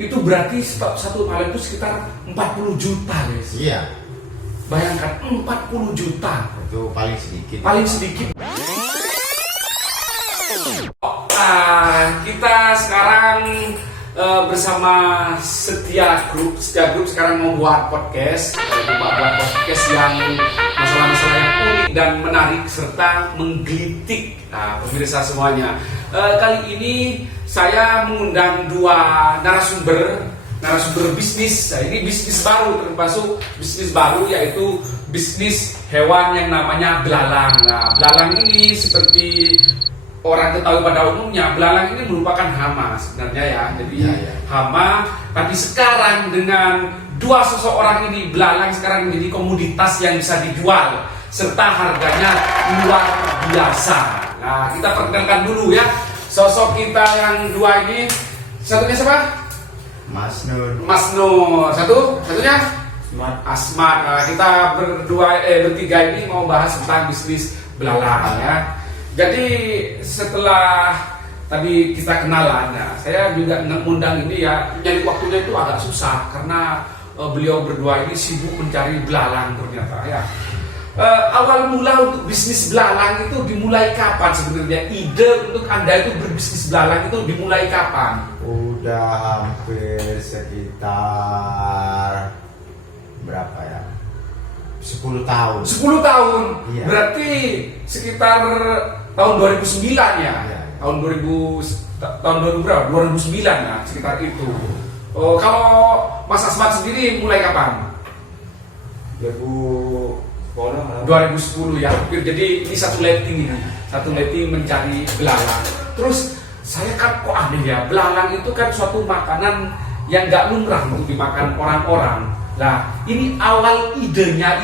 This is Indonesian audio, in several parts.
itu berarti satu malam itu sekitar 40 juta guys. Iya. Bayangkan 40 juta. Itu paling sedikit. Paling sedikit. Kita sekarang bersama Setia Group. Setia Group sekarang mau buat podcast. Buat podcast yang masalah-masalah yang unik dan menarik serta menggelitik. Pemirsa semuanya. Kali ini saya mengundang dua narasumber bisnis. Ini bisnis baru, termasuk bisnis baru, yaitu bisnis hewan yang namanya belalang. Nah, belalang ini seperti orang ketahui pada umumnya, belalang ini merupakan hama sebenarnya ya. Jadi hama, tapi sekarang dengan dua sosok orang ini, belalang sekarang menjadi komoditas yang bisa dijual serta harganya luar biasa. Nah, kita perkenalkan dulu ya sosok kita yang dua ini. Satunya siapa? Mas Nur. Mas Nur. Satunya? Asmat. Nah, kita bertiga ini mau bahas tentang bisnis belalang ya. Jadi setelah tadi kita kenalan, ya, saya juga ngundang ini ya, nyari waktunya itu agak susah karena beliau berdua ini sibuk mencari belalang ternyata ya. Awal mula untuk bisnis belalang itu dimulai kapan sebenarnya? Ide untuk Anda itu berbisnis belalang itu dimulai kapan? Udah hampir sekitar berapa ya? 10 tahun. 10 tahun. Iya. Berarti sekitar tahun 2009 ya. Iya. Tahun 2000 berapa? 2009 ya, sekitar itu. Kalau Mas Asmat sendiri mulai kapan? 2010 ya. Jadi ini satu letting mencari belalang. Terus saya kan kok aneh ya, belalang itu kan suatu makanan yang nggak lumrah untuk dimakan orang-orang. Nah, ini awal idenya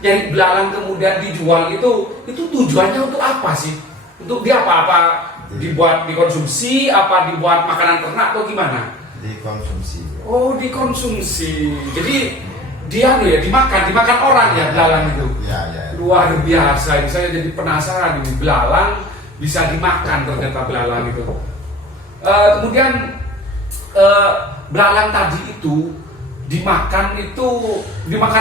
nyari belalang kemudian dijual itu tujuannya untuk apa sih? Untuk dia apa? Dibuat dikonsumsi, apa dibuat makanan ternak atau gimana? Dikonsumsi. Oh, dikonsumsi. Jadi dia nih ya dimakan orang ya belalang itu. Ya. Luar biasa. Ini saya jadi penasaran ini belalang bisa dimakan ternyata belalang itu. Kemudian belalang tadi itu dimakan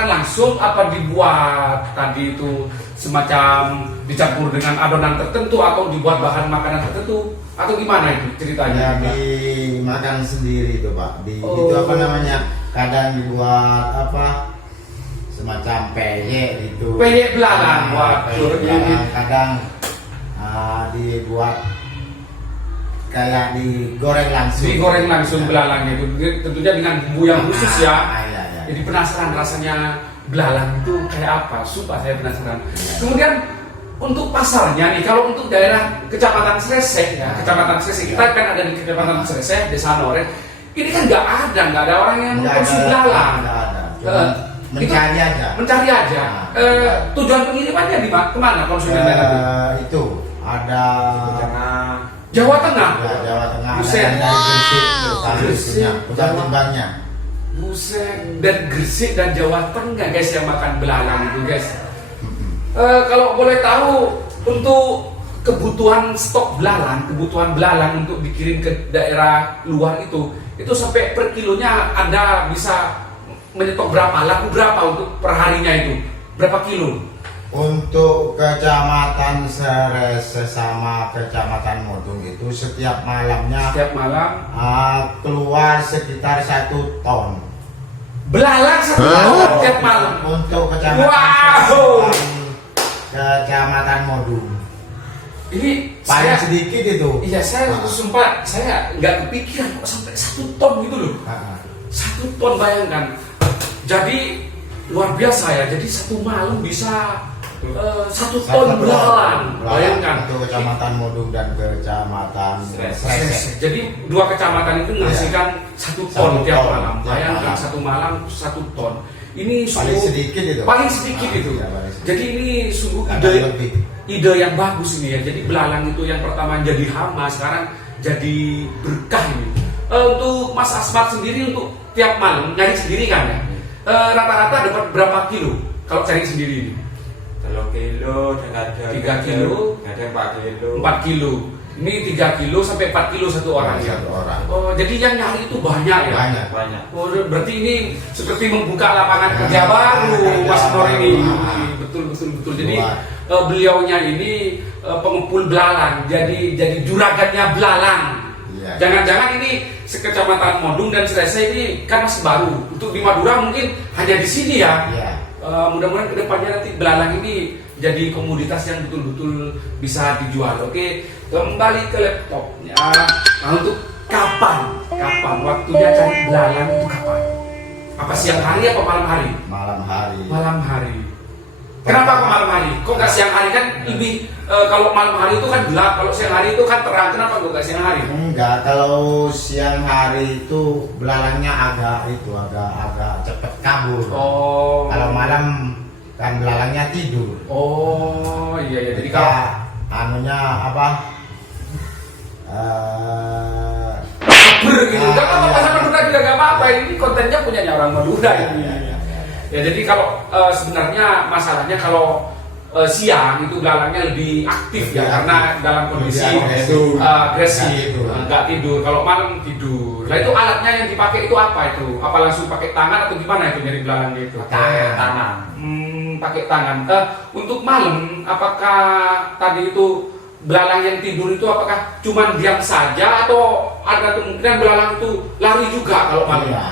langsung apa dibuat tadi itu semacam dicampur dengan adonan tertentu atau dibuat bahan makanan tertentu atau gimana itu ceritanya? Ya, dimakan sendiri itu Pak. Itu apa namanya? Kadang dibuat apa? Semacam peyek itu. Peyek belalang. Waduh, kadang dibuat kayak digoreng langsung belalangnya itu tentunya dengan bumbu yang khusus ya. Iya. Jadi penasaran rasanya belalang itu kayak apa, sumpah saya penasaran. Kemudian untuk pasarnya nih, kalau untuk daerah Kecamatan Sresek ya, Kecamatan Sresek kita kan ada di Kecamatan Sresek, Desa Noren. Ini kan nggak ada orang yang mengkonsumsi belalang. Mencari aja. Tujuan pengirimannya di kemana konsumennya nanti? Itu ada Jawa Tengah. Ya, Jawa Tengah. Buset. Dari Gresik, Jawa. Buset, dan Gresik dan Jawa Tengah guys yang makan belalang itu guys. Kalau boleh tahu untuk kebutuhan stok belalang, untuk dikirim ke daerah luar itu sampai per kilonya Anda bisa menyetok berapa? Laku berapa untuk perharinya itu? Berapa kilo? Untuk Kecamatan Sresek sama Kecamatan Modung itu setiap malam keluar sekitar 1 ton belalang 1 ton setiap malam. Untuk Kecamatan Modung ini paling sedikit itu. Iya, saya sumpah saya nggak kepikiran kok sampai 1 ton gitu loh. 1 ton, bayangkan. Jadi luar biasa ya. Jadi 1 malam bisa 1 ton belalang. Bayangkan. Untuk Kecamatan Modung dan Kecamatan Sresek. Jadi 2 kecamatan itu menghasilkan 1 ton tiap malam. Bayangkan 1 malam 1 ton. Ini paling sedikit itu. Ya, jadi ini sungguh ide yang bagus ini ya. Jadi belalang itu yang pertama jadi hama, sekarang jadi berkah ini. Untuk Mas Asmat sendiri untuk tiap malam nyari sendiri kan ya? Rata-rata dapat berapa kilo kalau cari sendiri ini? 3 kilo, ada 3 kilo, ada 4 kilo. 4 kilo. Ini 3 kilo sampai 4 kilo satu orang ya. Satu orang. Oh, jadi yang nyari itu banyak ya. Banyak. Oh, berarti ini seperti membuka lapangan kerja Ya, baru Mas Nur ini. baru. Betul. Jadi Buat. beliaunya ini pengepul belalang. Jadi juragannya belalang. Iya. Jangan-jangan ini sekecamatan Modung dan Srese ini kan masih baru. Untuk di Madura mungkin hanya di sini ya. Iya. Mudah-mudahan kedepannya nanti belalang ini jadi komoditas yang betul-betul bisa dijual. Oke, kembali ke laptopnya. Nah, untuk kapan waktunya cari belalang itu kapan? Apa siang hari apa malam hari? Malam hari. Malam hari. Kenapa kok malam hari? Kok nggak siang hari kan lebih kalau malam hari itu kan gelap, kalau siang hari itu kan terang. Kenapa kok nggak siang hari? Enggak, kalau siang hari itu belalangnya agak cepet kabur. Oh. Kalau malam kan belalangnya tidur. Oh iya. Jadi Ketika kalau anunya apa? gitu. Gak apa-apa, bahasa Madura juga gak apa-apa. Ini kontennya punyanya orang Madura ini. Ya jadi kalau sebenarnya masalahnya kalau siang itu belalangnya lebih aktif ya, karena dalam kondisi agresif, nggak tidur. Kalau malam tidur. Nah itu alatnya yang dipakai itu apa itu? Apa langsung pakai tangan atau gimana itu nyari belalangnya itu? Tangan. Pakai tangan. Untuk malam, apakah tadi itu belalang yang tidur itu apakah cuma diam saja atau ada kemungkinan belalang itu lari juga kalau malam? Iya.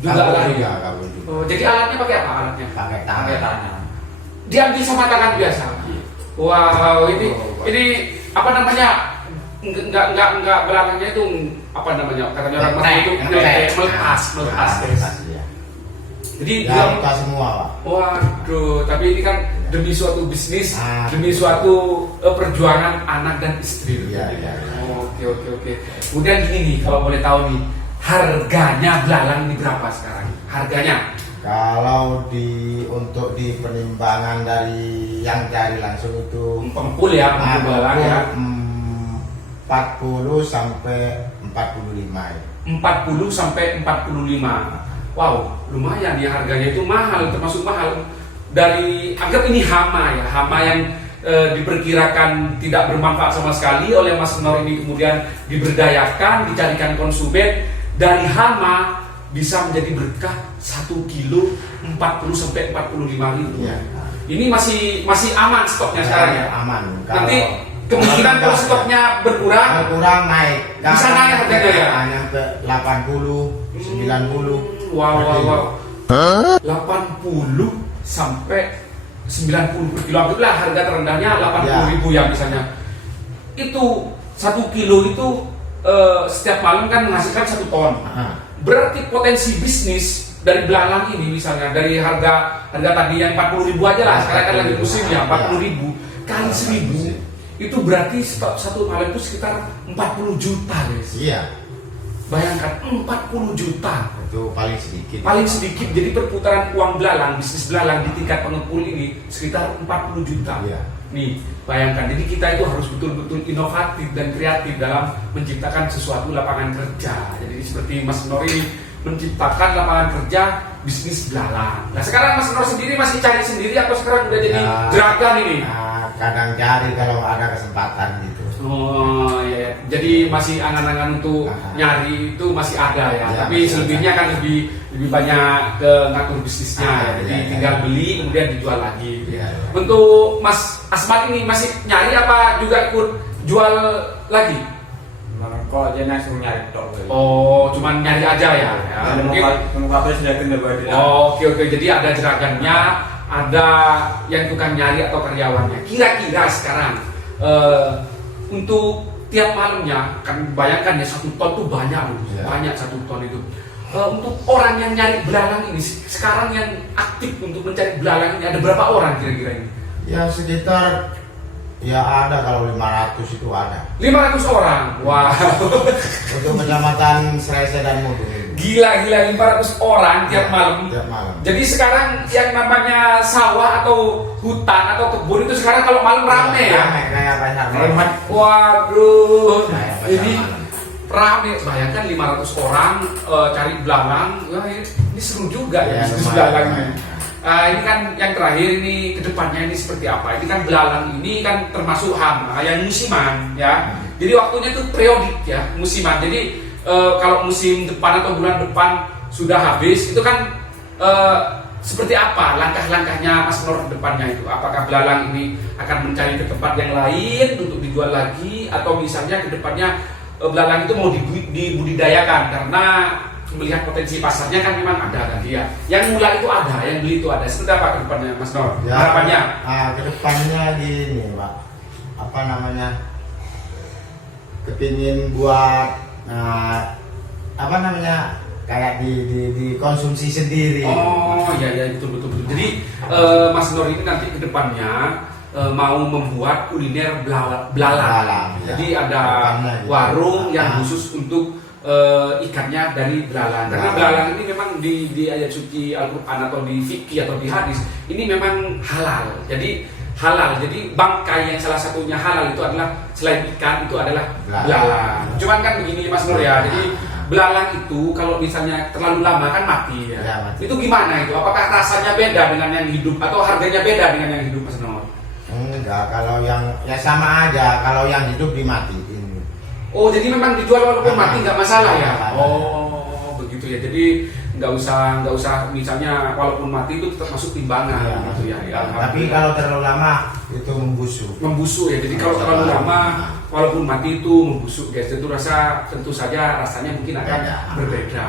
Juga lari. Kabur juga. Oh, jadi alatnya pakai apa alatnya? Pakai tangan. Diambil sama tangan biasa. Wow, ini apa namanya? Enggak belalangnya itu apa namanya? Katanya orang Madura itu melepas. Ya. Jadi Ya, dia lupa semua, Pak. waduh, tapi ini kan demi suatu bisnis, demi suatu perjuangan anak dan istri. Iya. Oke. Kemudian gini nih, kalau boleh tahu nih, harganya belalang ini berapa sekarang? Harganya? Kalau untuk di penimbangan dari yang cari langsung itu Pengepul ya, pengepul belalang ya. 40 sampai 45 ya. 40 sampai 45. Wow, lumayan ya harganya, itu mahal, termasuk mahal. Dari anggap ini hama ya, hama yang diperkirakan tidak bermanfaat sama sekali oleh Mas Nur ini kemudian diberdayakan, dicarikan konsumen. Dari hama bisa menjadi berkah 1 kilo 40 sampai 45 ribu. Ya. Ini masih aman stoknya sekarang ya. Aman. Nanti kemungkinan kalau stoknya berkurang naik. bisa naik harganya ya. Nyampe 80, 90. Wow. 80 sampai 90 per kilo. Anggaplah harga terendahnya 80.000 ya misalnya. Itu 1 kilo itu setiap malam kan menghasilkan 1 ton. Berarti potensi bisnis dari belalang ini misalnya dari harga tadi yang 40.000 aja lah, sekarang kan lagi musimnya 40.000 kali 1.000 itu berarti satu malam itu sekitar 40 juta guys. Iya. Bayangkan 40 juta. Itu paling sedikit. Paling sedikit, jadi perputaran uang belalang, bisnis belalang di tingkat pengepul ini sekitar 40 juta. Iya. Nih, bayangkan, jadi kita itu harus betul-betul inovatif dan kreatif dalam menciptakan sesuatu lapangan kerja. Jadi seperti Mas Nur ini menciptakan lapangan kerja bisnis belalang. Nah sekarang Mas Nur sendiri masih cari sendiri atau sekarang udah jadi juragan ini? Kadang cari kalau ada kesempatan gitu. Oh iya, jadi masih angan-angan untuk nyari itu masih ada ya, tapi selebihnya kan lebih banyak ke ngatur bisnisnya ya. Jadi tinggal beli kemudian dijual lagi. Untuk Mas Asmat ini masih nyari apa juga ikut jual lagi? Kok aja langsung nyari tok. Oh, cuman nyari aja ya. Oke, jadi ada jeragannya, ada yang tukang nyari atau karyawannya. Kira-kira sekarang untuk tiap malamnya, kan bayangkan ya 1 ton tuh banyak loh, banyak 1 ton itu. Untuk orang yang nyari belalang ini sekarang yang aktif untuk mencari belalang ini ada berapa orang kira-kira ini? Ya sekitar ada kalau 500 itu ada. 500 orang. Wow. Untuk kecamatan Srese dan Modung. Gila 500 orang tiap malam. Tiap malam. Jadi sekarang yang namanya sawah atau hutan atau kebun itu sekarang kalau malam rame ya. Rame kayak banyak. Waduh. Ini Rame. rame. Bayangkan 500 orang cari belalang. Wah, ini seru juga ya bisnis lumayan, belalang ini. lumayan. ini kan yang terakhir ini kedepannya ini seperti apa? Ini kan belalang ini kan termasuk hama yang musiman ya. Jadi waktunya itu periodik ya, musiman. Jadi kalau musim depan atau bulan depan sudah habis itu kan seperti apa langkah-langkahnya Mas Nur ke depannya itu? Apakah belalang ini akan mencari ke tempat yang lain untuk dijual lagi, atau misalnya ke depannya belalang itu mau dibudidayakan karena melihat potensi pasarnya kan memang ada kan dia. Yang mulai itu ada, yang beli itu ada. Seperti apa ke depannya Mas Nur? Ya, Harapannya? Ke depannya gini Pak, apa namanya, kepingin buat apa namanya, kayak dikonsumsi sendiri. Oh iya betul. Jadi Mas Nur ini nanti ke depannya mau membuat kuliner belalang. Ya. Jadi ada warung yang khusus untuk ikannya dari belalang. Karena belalang ini memang di ayat suci Al-Quran atau di fikih atau di hadis ini memang halal. Jadi halal. Jadi bangkai yang salah satunya halal itu adalah selain ikan itu adalah belalang. Cuman kan begini Mas Nur ya. Jadi belalang itu kalau misalnya terlalu lama kan mati ya. Mati. Itu gimana itu? Apakah rasanya beda dengan yang hidup atau harganya beda dengan yang hidup Mas Nur? Enggak, kalau yang ya sama aja, kalau yang hidup dimatiin. Oh, jadi memang dijual walaupun mati nggak masalah ya? Masalah. Oh, begitu ya. Jadi nggak usah misalnya walaupun mati itu tetap masuk timbangan gitu ya. Tapi kalau terlalu lama itu membusuk ya. Jadi kalau terlalu lama walaupun mati itu membusuk guys. Itu tentu saja rasanya mungkin akan berbeda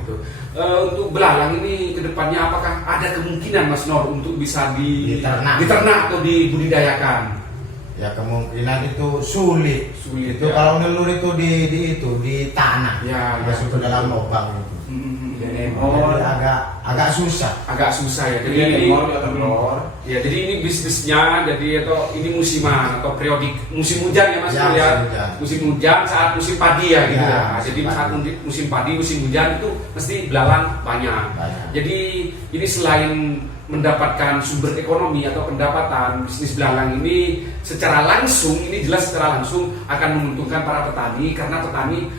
gitu. Untuk belalang ini kedepannya apakah ada kemungkinan Mas Nur untuk bisa diternak atau dibudidayakan? Ya kemungkinan itu sulit itu ya. Kalau nelur itu di tanah masuk ke dalam lubang itu. Jadi agak susah. Ya. Jadi ini bisnisnya, jadi atau ini musiman atau periodik, musim hujan ya Mas Nur ya. Musim hujan saat musim padi ya gitu ya. Jadi saat musim padi, musim hujan itu mesti belalang banyak. Jadi ini selain mendapatkan sumber ekonomi atau pendapatan, bisnis belalang ini secara langsung, ini jelas secara langsung akan menguntungkan para petani karena petani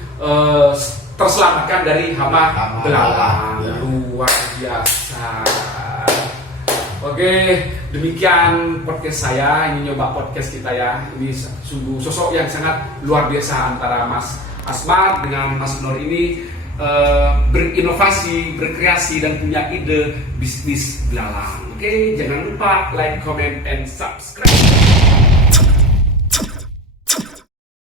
terselamatkan dari hama belalang. Luar biasa. Oke, demikian podcast saya. Ini nyoba podcast kita ya. Ini sungguh sosok yang sangat luar biasa antara Mas Asmar dengan Mas Nur ini berinovasi, berkreasi dan punya ide bisnis belalang. Oke, jangan lupa like, comment, and subscribe.